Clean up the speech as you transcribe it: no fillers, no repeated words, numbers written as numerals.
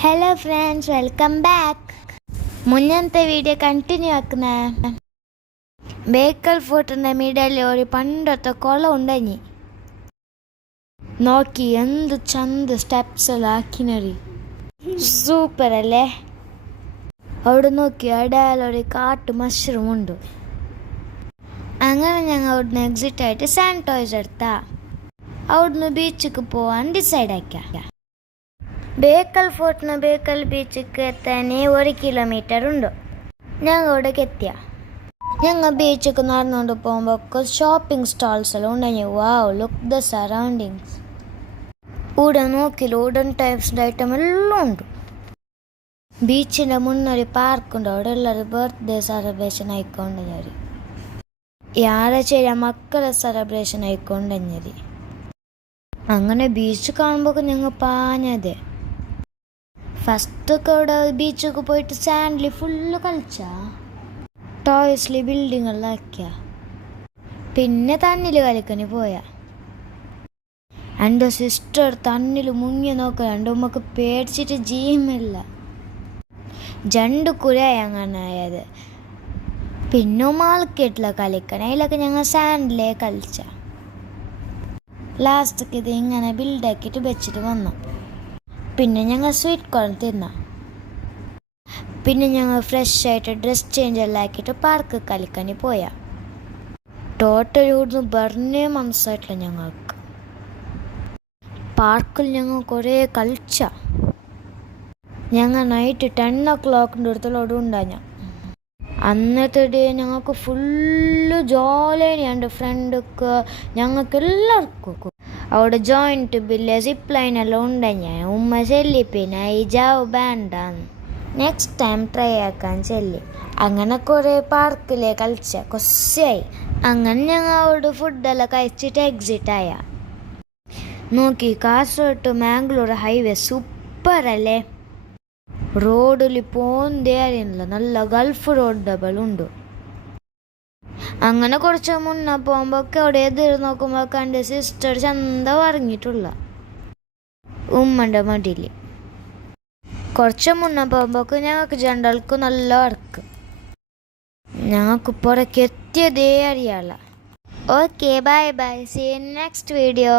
Hello friends, welcome back. മുന്നത്തെ video continue ആക്കുന്ന ബേക്കൽ ഫോർട്ടിൻ്റെ മിഡലിൽ ഒരു പണ്ടത്തെ കുളം ഉണ്ടഞ്ഞി നോക്കി എന്ത് ചന്ത് സ്റ്റെപ്സ് എല്ലാം ആക്കിനറി സൂപ്പർ അല്ലേ. അവിടെ നോക്കി അടയാളൊരു കാട്ട് മഷ്റൂം ഉണ്ട്. അങ്ങനെ ഞങ്ങൾ അവിടുന്ന് എക്സിറ്റ് ആയിട്ട് സാൻഡ് ടോയ്സ് എടുത്താ അവിടുന്ന് ബീച്ചിക്ക് പോവാൻ ഡിസൈഡ് ആക്കിയ. ബേക്കൽ ഫോർട്ടിന് ബേക്കൽ ബീച്ചിക്ക് എത്താൻ 1 കിലോമീറ്റർ ഉണ്ട്. ഞങ്ങൾ അവിടേക്ക് എത്തിയ ഞങ്ങൾ ബീച്ചിക്ക് നടന്നുകൊണ്ട് പോകുമ്പോൾ ഷോപ്പിംഗ് സ്റ്റാൾസ് എല്ലാം ഉണ്ടായി. വാവ്, ലുക്ക് ദ സറൗണ്ടിങ്സ്. ഇവിടെ നോക്കില്ല വുഡൻ ടൈപ്സിൻ്റെ ഐറ്റം എല്ലാം ഉണ്ട്. ബീച്ചിൻ്റെ മുന്നൊരു പാർക്കുണ്ട്. അവിടെ എല്ലാവരും ബർത്ത്ഡേ സെലിബ്രേഷൻ ആയിക്കൊണ്ടഞ്ഞത്. ഞായറാഴ്ച മക്കളെ സെലിബ്രേഷൻ ആയിക്കൊണ്ടഞ്ഞത്. അങ്ങനെ ബീച്ച് കാണുമ്പോൾ ഞങ്ങൾ പാഞ്ഞത്. ഫസ്റ്റൊക്കെ അവിടെ ബീച്ചൊക്കെ പോയിട്ട് സാൻഡിൽ ഫുള്ള് കളിച്ചാ, ടോയ്സിൽ ബിൽഡിങ്ങെല്ലാം ആക്കിയ, പിന്നെ തണ്ണിൽ കളിക്കണി പോയാ. എൻ്റെ സിസ്റ്റർ തണ്ണിൽ മുങ്ങി നോക്കുക. എൻ്റെ ഉമ്മക്ക് പേടിച്ചിട്ട് ജീവമില്ല. ജണ്ട് കുരയായി അങ്ങനെ ആയത്. പിന്നെ മാൾക്കെട്ടില്ല കളിക്കണം. അതിലൊക്കെ ഞങ്ങൾ സാൻഡിലേ കളിച്ച. ലാസ്റ്റൊക്കെ ഇത് ഇങ്ങനെ ബിൽഡാക്കിയിട്ട് വെച്ചിട്ട് വന്നു. പിന്നെ ഞങ്ങൾ സ്വീറ്റ് കോൺ തിന്നാം. പിന്നെ ഞങ്ങൾ ഫ്രഷ് ആയിട്ട് ഡ്രസ് ചേഞ്ച് എല്ലാം ആക്കിയിട്ട് പാർക്ക് കളിക്കാൻ പോയാ. ടോട്ടൽ ഇവിടുന്ന് പറഞ്ഞേ മനസ്സായിട്ടില്ല ഞങ്ങൾക്ക്. പാർക്കിൽ ഞങ്ങൾ കുറേ കളിച്ച. ഞങ്ങൾ നൈറ്റ് 10 o'clock അടുത്തോളം ഉണ്ടാഞ്ഞ. അന്നത്തെ ഡേ ഞങ്ങൾക്ക് ഫുള്ള് ജോലിയാണ്. എൻ്റെ ഫ്രണ്ടൊക്കെ ഞങ്ങൾക്ക് എല്ലാവർക്കും അവിടെ ജോയിൻറ്റ് ബില്ല് സിപ്പ് ലൈനെല്ലാം ഉണ്ടായി. ഉമ്മ ചെല്ലി പിന്നെ ഈ ജാവ് ബാൻഡാന്ന് നെക്സ്റ്റ് ടൈം ട്രൈ ആക്കാൻ ചെല്ലി. അങ്ങനെ കുറേ പാർക്കിലെ കളിച്ച കൊസ്സായി. അങ്ങനെ ഞങ്ങൾ അവിടെ ഫുഡെല്ലാം കഴിച്ചിട്ട് എക്സിറ്റ് ആയ. നോക്കി Kasaragod to Mangalore highway super അല്ലേ. റോഡിൽ പോന്തേ അറിയില്ല, നല്ല ഗൾഫ് റോഡ് ഡബിൾ ഉണ്ട്. അങ്ങനെ കുറച്ച് മുന്നേ പോകുമ്പോഴൊക്കെ അവിടെ എതിർ നോക്കുമ്പോൾ എൻ്റെ സിസ്റ്റർ ചന്ത പറഞ്ഞിട്ടുള്ള ഉമ്മൻ്റെ മടിയിൽ. കുറച്ച് മുന്നേ പോകുമ്പോഴൊക്കെ ഞങ്ങൾക്ക് രണ്ടാൾക്കും നല്ല വർക്ക്. ഞങ്ങൾക്ക് പുറക്ക് എത്തിയതേ അറിയാല. Okay, bye bye, see you next video.